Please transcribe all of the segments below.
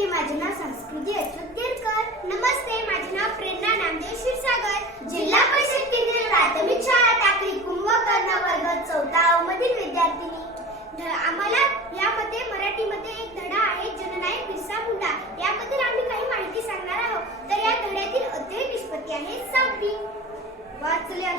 नमस्ते माझे नाव संस्कृती अच्युत केरकर नमस्ते माझे नाव प्रेरणा नामदेव क्षीरसागर. जिल्हा परिषद केंद्रीय प्राथमिक शाळा टाकळी कुंभकर्ण वर्ग चौथा मधील विद्यार्थिनी आम्हाला यामध्ये मराठीमध्ये एक धडा आहे जननायक बिरसा मुंडा. याबद्दल आम्ही काही माहिती सांगणार आहोत. तर या धड्यातील अध्यय निष्पत्ती आहे सहावी वाचल्या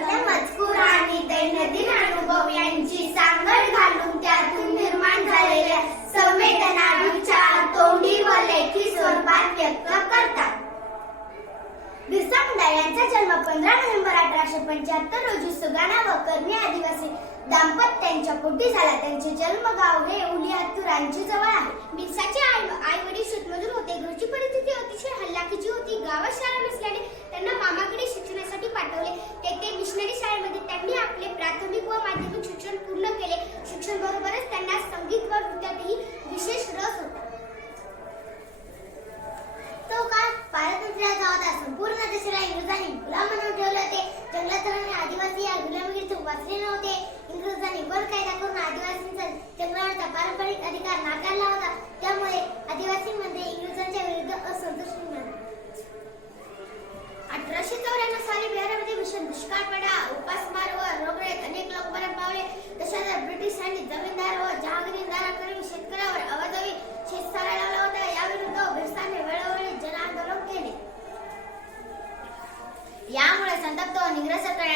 यांचा जन्म पंधरा नोव्हेंबर अठराशे पंच्याहत्तर रोजी सुगाणा व कर्मी आदिवासी दाम्पत्यांच्या पोटी झाला. त्यांचे जन्मगाव हे उलियातूर रांची जवळ आहे. बिरसाचे आई आई वडील शेतमजूर होते. घरची परिस्थिती अतिशय हल्लाखीची होती. गावात शाळा नसल्याने त्यांना मामाकडे शिक्षणासाठी पाठवले. तेथे मिशनरी शाळेमध्ये त्यांनी आपले प्राथमिक व माध्यमिक शिक्षण पूर्ण केले शिक्षण बरोबरच त्यांना संगीत व नृत्यातही विशेष रस होता तो काळ पारतंत्र्याचा होता संपूर्ण देशाला इंग्रजांनी गुलाम म्हणून ठेवले होते जंगलात राहणारे आदिवासी या गुलामगिरीतून नव्हते. इंग्रजांनी बल कायदा करून आदिवासींचा जंगलाचा पारंपरिक अधिकार नाकारला होता. त्यामुळे आदिवासींमध्ये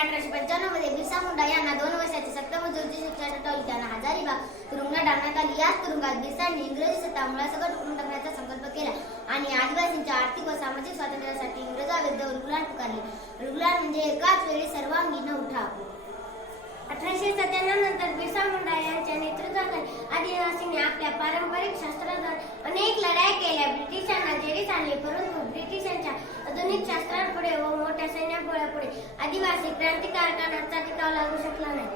अठराशे पंच्याण्णवमध्ये बिरसा मुंडा यांना दोन वर्षाची सक्तमजुरीची शिक्षा ठोठावली त्यांना हजारीबाग तुरुंगात डालण्यात आली. याच तुरुंगात बिरसांनी इंग्रजी सत्ता मुळासकट उठून टाकण्याचा संकल्प केला आणि आदिवासींच्या आर्थिक व सामाजिक स्वातंत्र्यासाठी इंग्रजाविरुद्ध रुगलान पुकारले. रुगलान म्हणजे एकाच वेळी सर्वांगीण उठाव अठराशे सत्त्याण्णव नंतर बिरसा मुंडा यांच्या नेतृत्वाखाली आदिवासींनी आपल्या पारंपरिक शास्त्राद्वारे अनेक लढाया केल्या. ब्रिटिशांना जेरीस आणले परंतु ब्रिटिशांच्या आधुनिक शास्त्र व पुढे आदिवासी क्रांतिकारकांचा टिकाव लागू शकला नाही.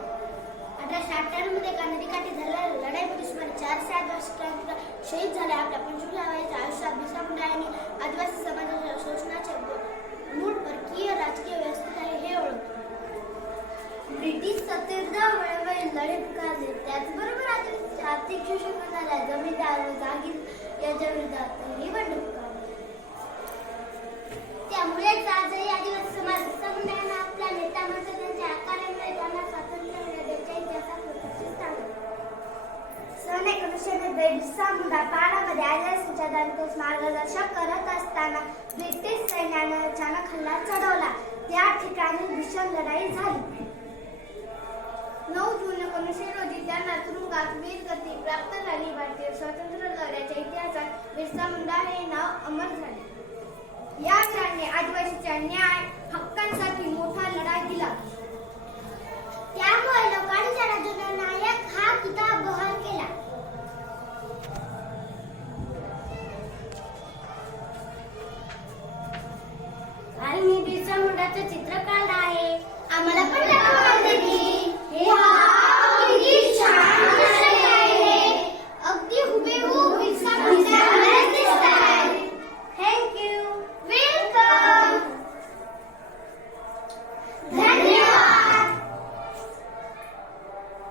अठराशे अठ्ठ्याण्णवमध्ये नदीकाठी झालेल्या लढाईमध्ये सुमारे चार सात वर्ष क्रांतिकार शहीद झाले. आपल्या पंचवीस लावायच्या आयुष्यात बिरसा मुंडा यांनी आदिवासी समाजाच्या शोषणाचे मूळ परकीय राजकीय व्यवस्थेत आहे हे ओळखले ब्रिटिश सत्तेविरुद्ध वेळोवेळी लढे पुकारले. त्याचबरोबर आदिवासी आर्थिक शोषण करणाऱ्या जमीनदार व जागीर यांच्या विरोधात निवडणूक एकोणीसशे नव्वद बिरसा मुंडा दंतेस मार्गदर्शक करत असताना ब्रिटिश सैन्याने अचानक हल्ला चढवला. त्या ठिकाणी भीषण लढाई झाली. नऊ जून एकोणीसशे रोजी त्यांना तुरुंगात वीरगती प्राप्त झाली. भारतीय स्वातंत्र्य लढ्याच्या इतिहासात बिरसा मुंडा हे नाव अमर झाले. या वीरांनी आदिवासीच्या न्याय हक्कांसाठी मोठा